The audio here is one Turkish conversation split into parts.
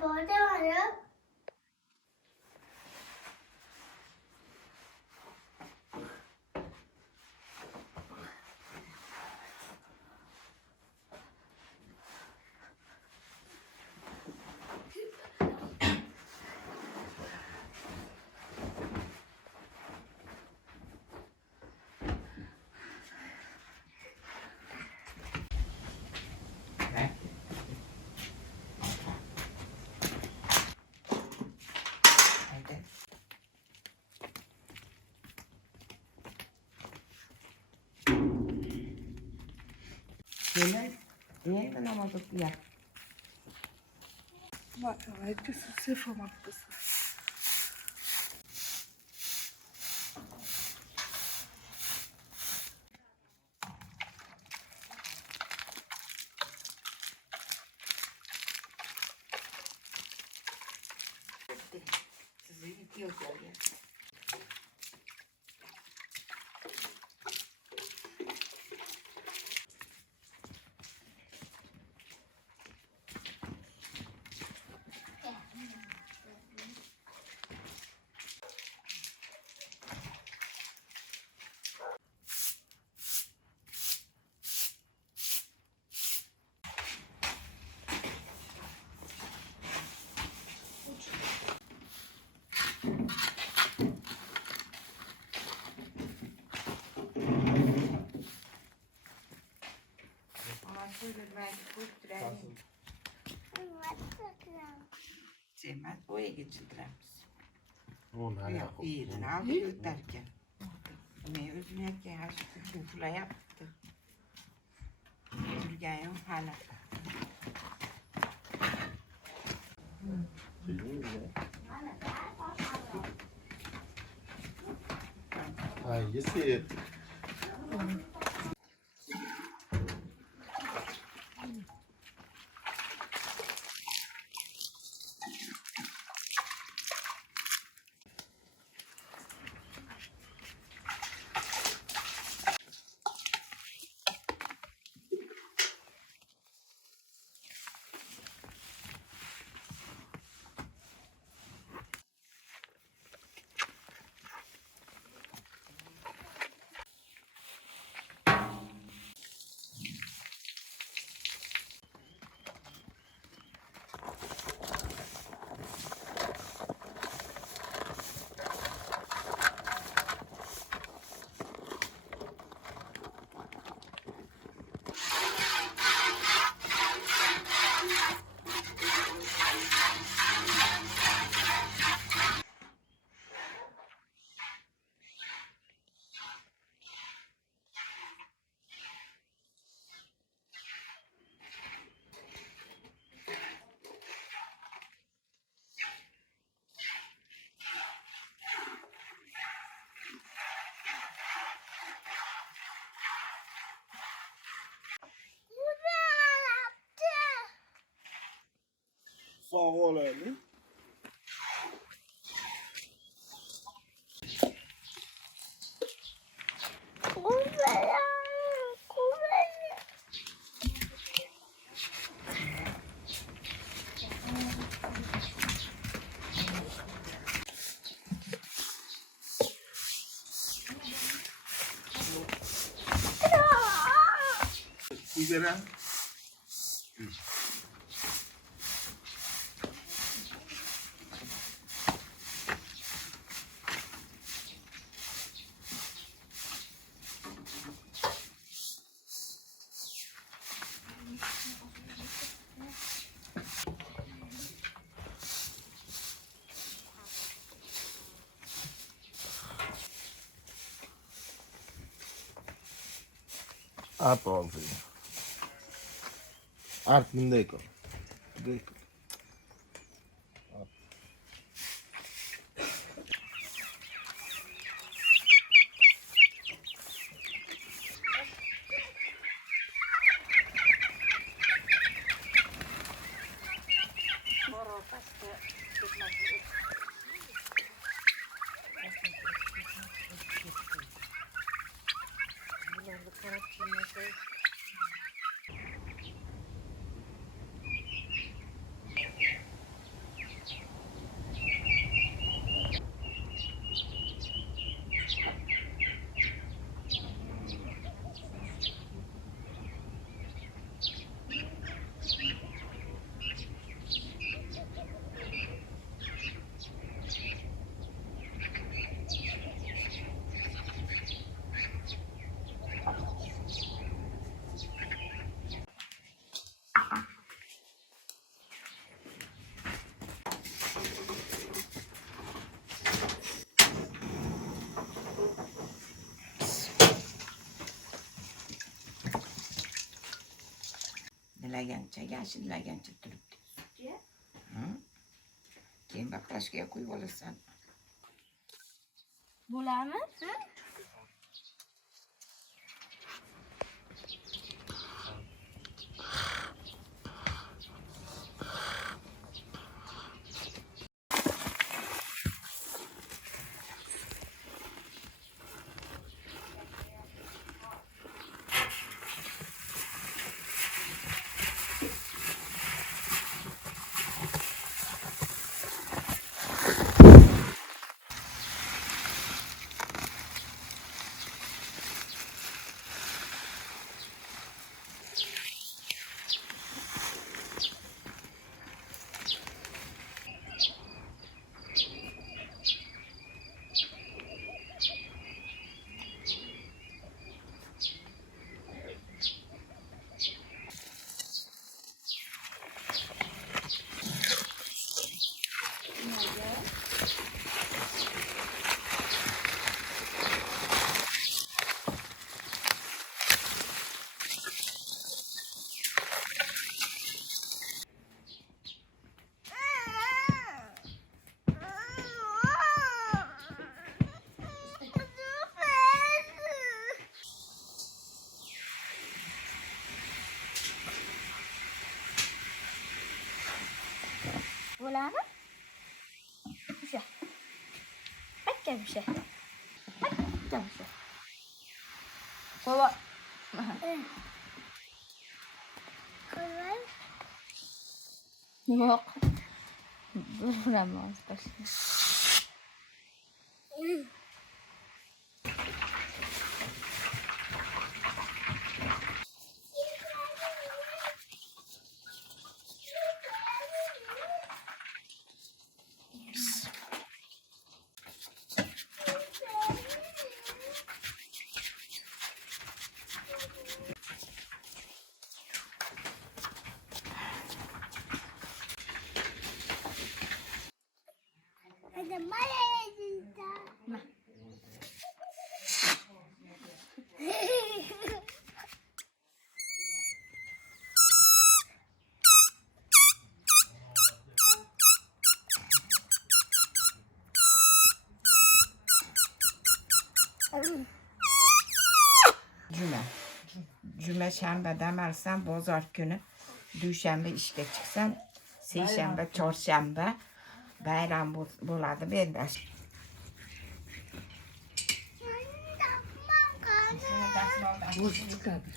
Burada var ya. Gelin, niye de namaz okuyor? Давайте сифом писати. Sizi gidiyor ya. Sevmez, boya geçirdilerimiz. Ya iyiden aldı derken. Ne özüne ki her şey kufla yaptı. Türkiye'ye hala. Hangisi? Sağ ol Ali. Biberen. At oldu. Art mindeko. yashinlagancha turibdi. Keyin baqlashga qo'yib olasan. Bo'ladimi? Bo'ladimi? O'sha. Akka o'sha. Akka o'sha. Qo'yib. Yo'q. Uraman boshqa. Cuma shanba dam olsam, bozor kuni dushanba ishga chiqsam, seshanba, chorshanba bayram bo'ladi benda. Bo'sh chiqadi.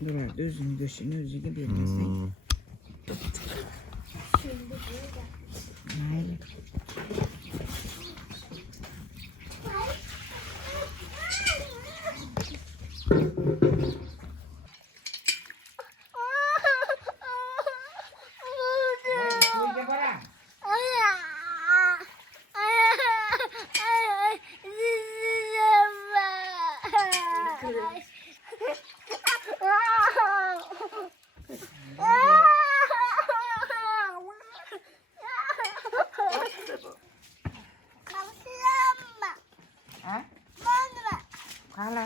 Bular o'zining go'shtini o'ziga bermasang. Mayli.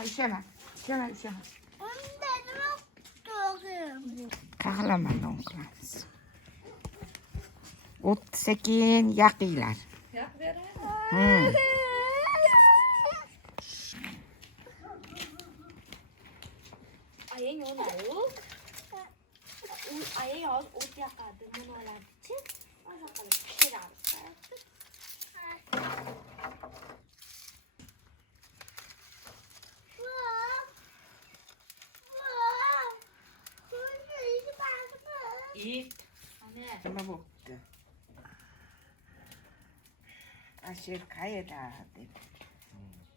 Üşeme. Kahlamandan qilamiz. O't sekin yaqinglar. Yoq beraman. Ayang o'nayu. Ayang hozir o't yoqadi, buni oladi-chi. Hozir qilib pishiramiz. İyi. Nima bo'pti? Ashir qayerda deb.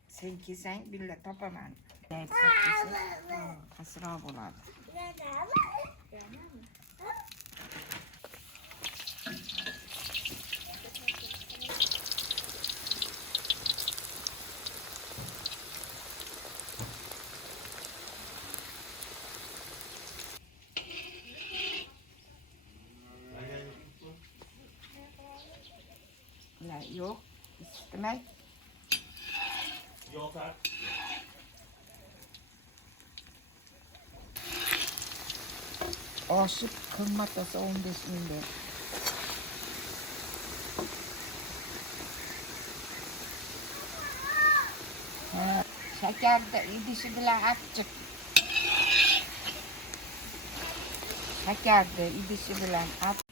Sen kelsang billa topaman. Xasroq bo'ladi. Yo'q, isitmay. Yo'q. aşık kılmatası 15 minde. Şeker de idişi bile açık. Şeker de idişi bile açık.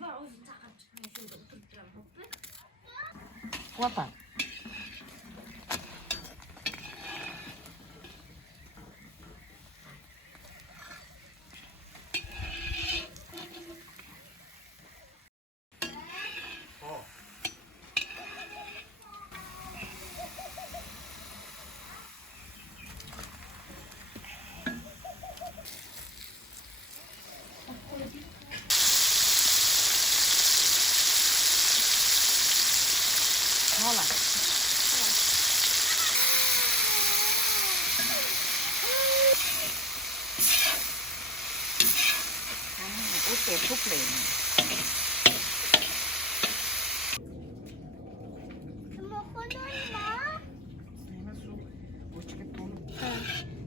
Ben o yüzden takar çıkmaya şöyle oturtacağım. Baba. Hola. Oke, toplayın.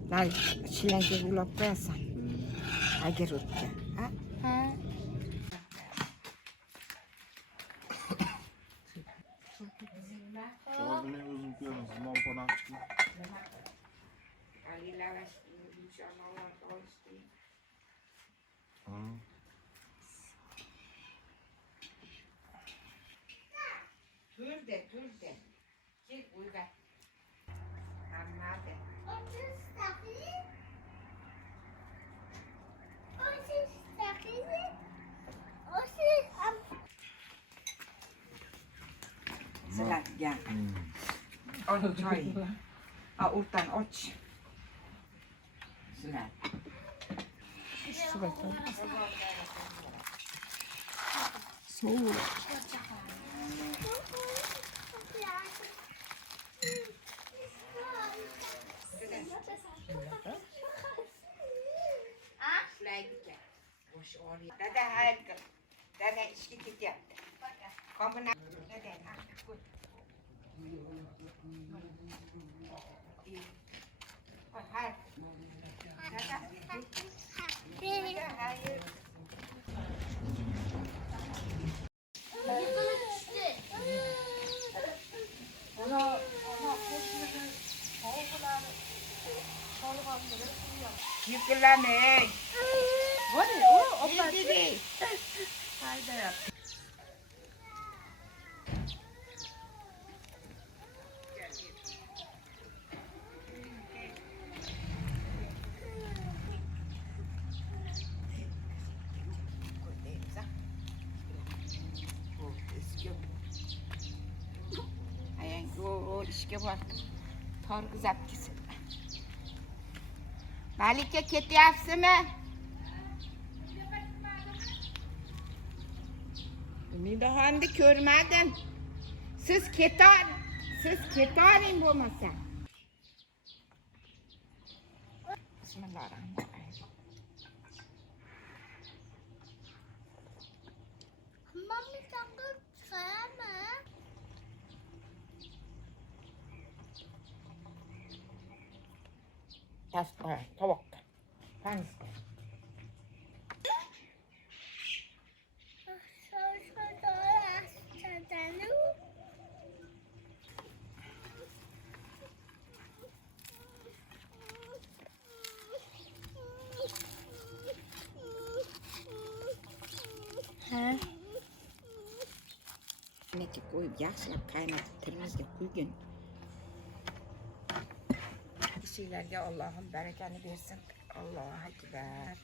Dai, silenzio sulla presa. Hai che rotta. Şöyle özüm koyuyorum. Zaman falan çıkıyor. Türde. Gel uyga. Anladım. Sıra gel. Al çay. Al urtan aç. Sıra. Soğuk. Dede hayır kıl. Dede içki gidiyor. Komuna. Dede artık koy. Hayır. Dede hayır. Yıkılanı. O dedi. Haydi yap. O işe bak. Torgu zapkisi. Malike ketyapsın mı? Ben daha önce görmedim. Siz ketarin bulmasa. Bismillahirrahmanirrahim. Mami takut sama. Tas, tavuk. Hangisi? Neki koyup yaxshilab qaynatib tirimizga quygun. Ishinglarga Allohim barakani bersin. Allohu akbar.